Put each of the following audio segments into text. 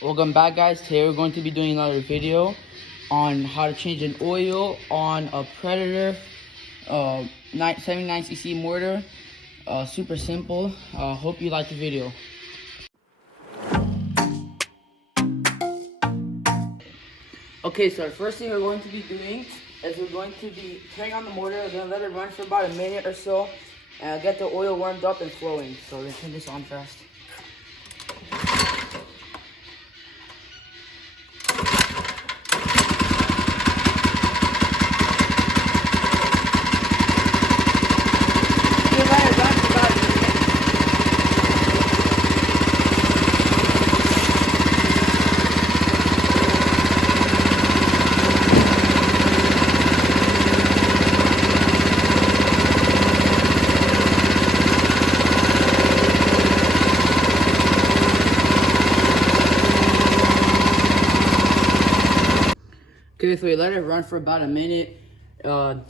Welcome back, guys. Today we're going to be doing another video on how to change an oil on a Predator 79cc mortar. Super simple. Hope you like the video. Okay, so the first thing we're going to be doing is we're going to be turning on the mortar. We're going to let it run for about a minute or so and get the oil warmed up and flowing. So we're going to turn this on first. Okay, so we let it run for about a minute. The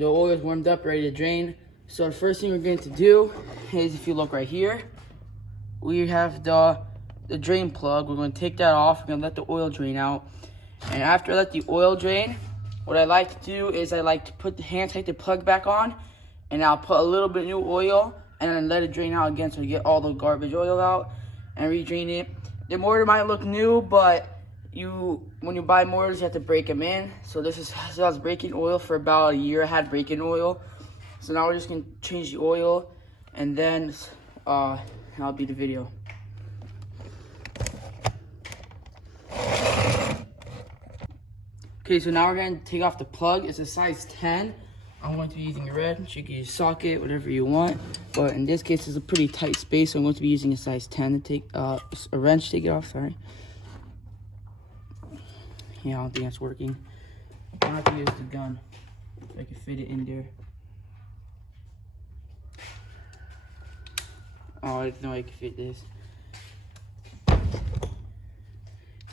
oil is warmed up, ready to drain. So the first thing we're going to do is, if you look right here, we have the drain plug. We're going to take that off. We're going to let the oil drain out. And after I let the oil drain, what I like to do is I like to put take the plug back on, and I'll put a little bit new oil and then let it drain out again so you get all the garbage oil out and re-drain it. The mortar might look new, but when you buy mortars, you have to break them in. So this is, so I was breaking oil for about a year. I had break-in oil. So now we're just gonna change the oil, and then that'll be the video. Okay, so now we're gonna take off the plug. It's a size 10. I'm going to be using a red. You can use socket, whatever you want. But in this case, it's a pretty tight space, so I'm going to be using a size 10 to take a wrench to take it off. Sorry. Yeah, I don't think that's working. I have to use the gun so I can fit it in there. Oh, I didn't know I could fit this.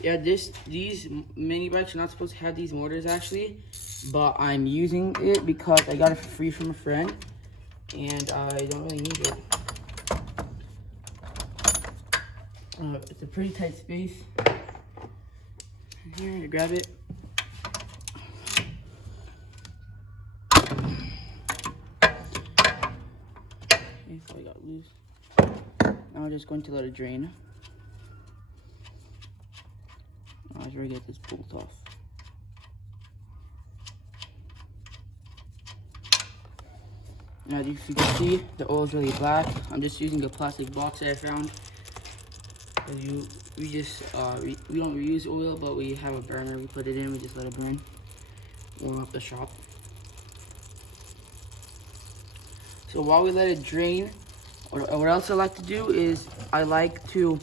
Yeah, these mini bikes are not supposed to have these mortars actually, but I'm using it because I got it for free from a friend, and I don't really need it. It's a pretty tight space. Here, to grab it. Okay, so I got loose. Now I'm just going to let it drain. I was ready to get this bolt off. Now, as you can see, the oil is really black. I'm just using a plastic box that I found. We don't reuse oil, but we have a burner. We put it in, we just let it burn. Warm up the shop. So while we let it drain, what else I like to do is I like to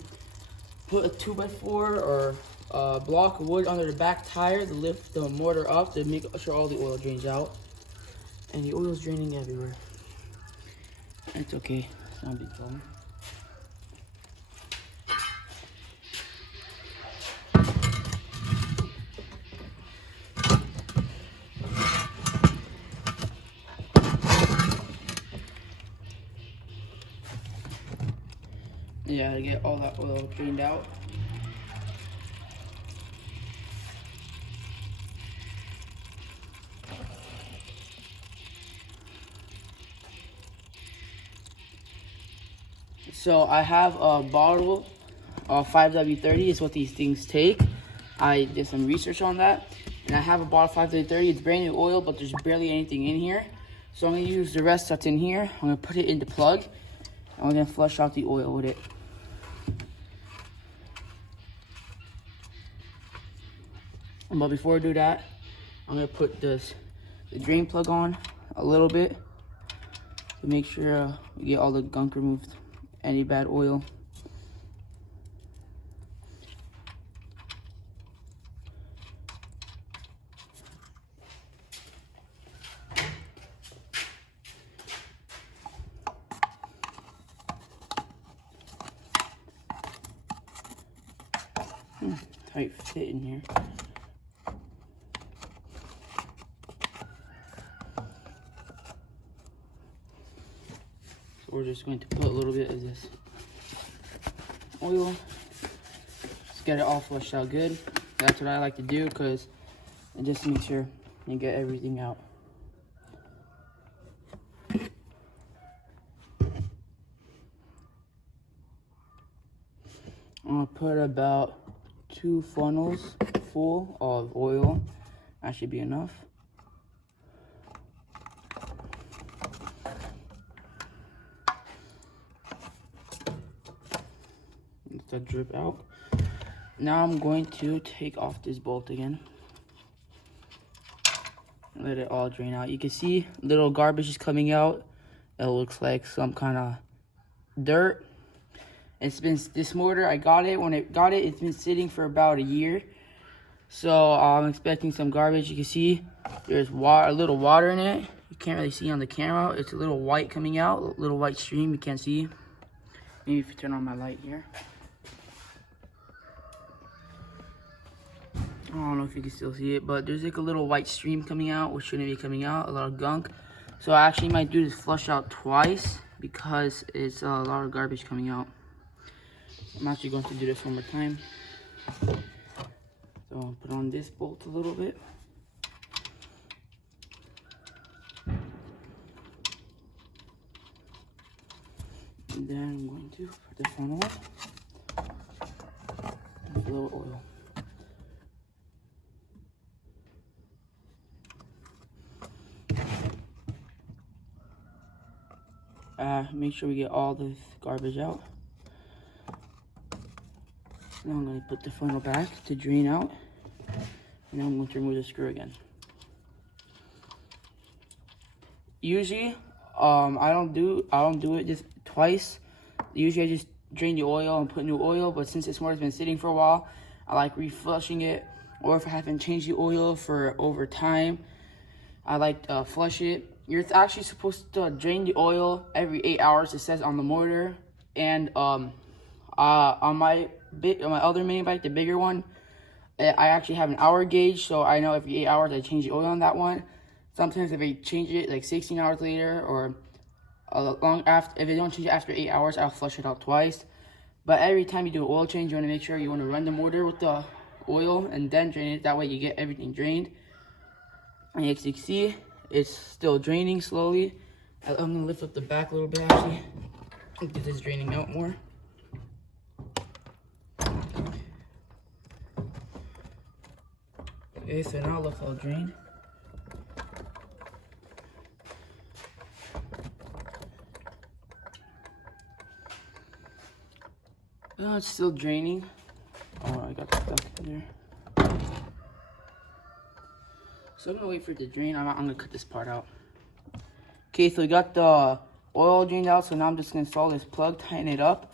put a 2x4 or a block of wood under the back tire to lift the mortar up to make sure all the oil drains out. And the oil is draining everywhere. It's okay, it's not a big problem. Yeah, to get all that oil drained out. So I have a bottle of 5W30 is what these things take. I did some research on that, and I have a bottle of 5W30. It's brand new oil, but there's barely anything in here. So I'm gonna use the rest that's in here. I'm gonna put it in the plug, and we're gonna flush out the oil with it. But before I do that, I'm gonna put the drain plug on a little bit to make sure we get all the gunk removed, any bad oil. Tight fit in here. We're just going to put a little bit of this oil. Just get it all flushed out good. That's what I like to do because it just makes sure you get everything out. I'm gonna put about 2 funnels full of oil. That should be enough. Let that drip out. Now I'm going to take off this bolt again. Let it all drain out. You can see little garbage is coming out. It looks like some kind of dirt. It's been, this mortar, I got it. When it got it, it's been sitting for about a year. So I'm expecting some garbage. You can see there's a little water in it. You can't really see on the camera. It's a little white coming out, a little white stream you can't see. Maybe if you turn on my light here. I don't know if you can still see it, but there's like a little white stream coming out, which shouldn't be coming out, a lot of gunk. So I actually might do this flush out twice because it's a lot of garbage coming out. I'm actually going to do this one more time. So I'll put on this bolt a little bit. And then I'm going to put the funnel and fill it with oil. Make sure we get all this garbage out. Now I'm going to put the funnel back to drain out. And then I'm going to remove the screw again. Usually, I don't do it just twice. Usually I just drain the oil and put new oil, but since this motor's been sitting for a while, I like reflushing it. Or if I haven't changed the oil for over time, I like to flush it. You're actually supposed to drain the oil every 8 hours, it says on the motor. And on my other mini bike, the bigger one, I actually have an hour gauge, so I know every 8 hours I change the oil on that one. Sometimes if I change it like 16 hours later or long after, if I don't change it after 8 hours, I'll flush it out twice. But every time you do an oil change, you want to make sure you want to run the motor with the oil and then drain it. That way you get everything drained. And as you can see, it's still draining slowly. I'm going to lift up the back a little bit actually. Get this draining out more. Okay, so now look how drained. Oh, it's still draining. Oh, I got stuck in there. So I'm gonna wait for it to drain. I'm gonna cut this part out. Okay, so we got the oil drained out. So now I'm just gonna install this plug, tighten it up,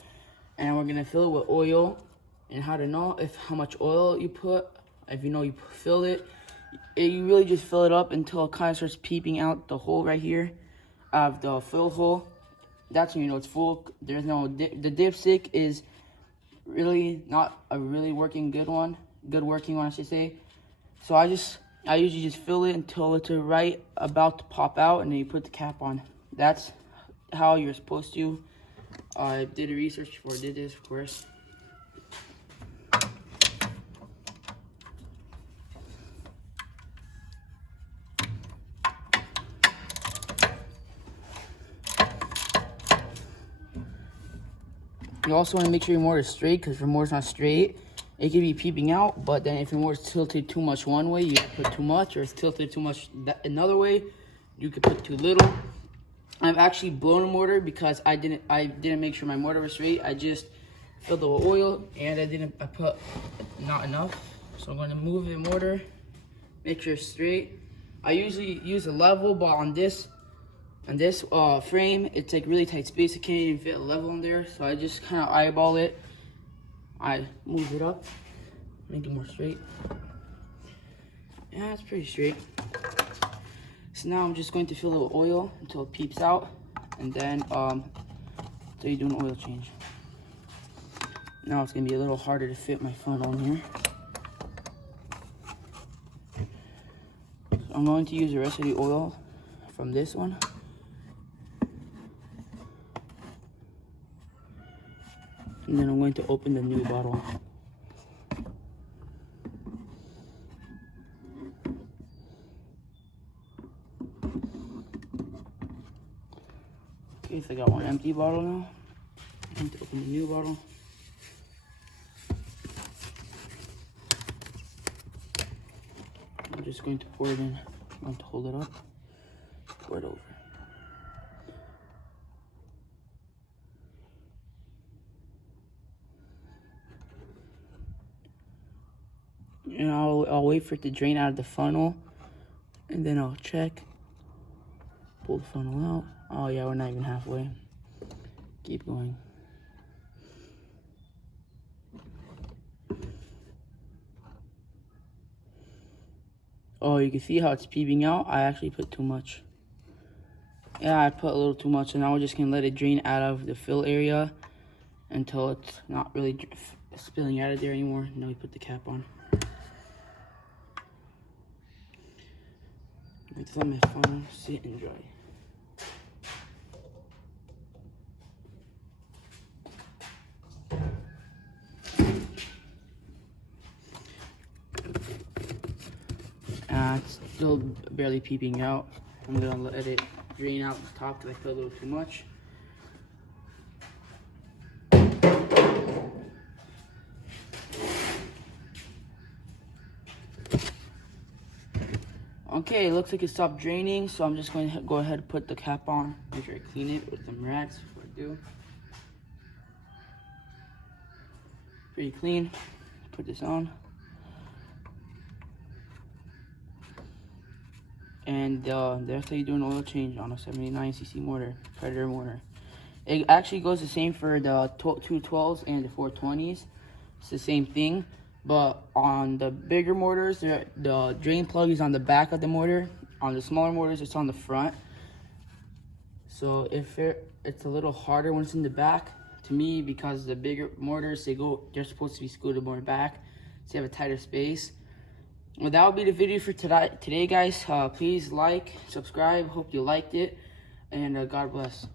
and we're gonna fill it with oil. And how to know how much oil you put. If you know you filled it, you really just fill it up until it kind of starts peeping out the hole right here of the fill hole. That's when you know it's full. There's no the dipstick is really not a really good working one I should say. So I usually just fill it until it's right about to pop out, and then you put the cap on. That's how you're supposed to. I did a research before I did this, of course. You also want to make sure your motor is straight, because if your motor's not straight, it could be peeping out. But then if your motor's tilted too much one way, you can put too much, or it's tilted too much another way, you could put too little. I've actually blown a motor because I didn't make sure my motor was straight. I just filled it with oil and I put not enough. So I'm going to move the motor, make sure it's straight. I usually use a level, but on this frame, it's like really tight space. It can't even fit a level in there. So I just kind of eyeball it. I move it up, make it more straight. Yeah, it's pretty straight. So now I'm just going to fill it with oil until it peeps out, and then so you do an oil change. Now it's gonna be a little harder to fit my funnel in here. So I'm going to use the rest of the oil from this one. And then I'm going to open the new bottle. Okay, so I got one empty bottle now. I need to open the new bottle. I'm just going to pour it in. I'm going to hold it up, pour it over. And I'll wait for it to drain out of the funnel, and then I'll check. Pull the funnel out. Oh yeah, we're not even halfway. Keep going. Oh, you can see how it's peeping out. I actually put too much. Yeah, I put a little too much, and now we're just gonna let it drain out of the fill area until it's not really spilling out of there anymore. Now we put the cap on. Just let my funnel sit and dry. It's still barely peeping out. I'm gonna let it drain out the top because I feel a little too much. Okay, it looks like it stopped draining, so I'm just going to go ahead and put the cap on. Make sure I clean it with some rags before I do. Pretty clean. Put this on. And that's how you do an oil change on a 79cc mortar, Predator mortar. It actually goes the same for the 212s and the 420s. It's the same thing, but on the bigger mortars, the drain plug is on the back of the mortar. On the smaller mortars, it's on the front. So if it's a little harder when it's in the back, to me, because the bigger mortars, they're supposed to be scooted more back, so you have a tighter space. Well, that will be the video for today, guys. Please like, subscribe. Hope you liked it, and God bless.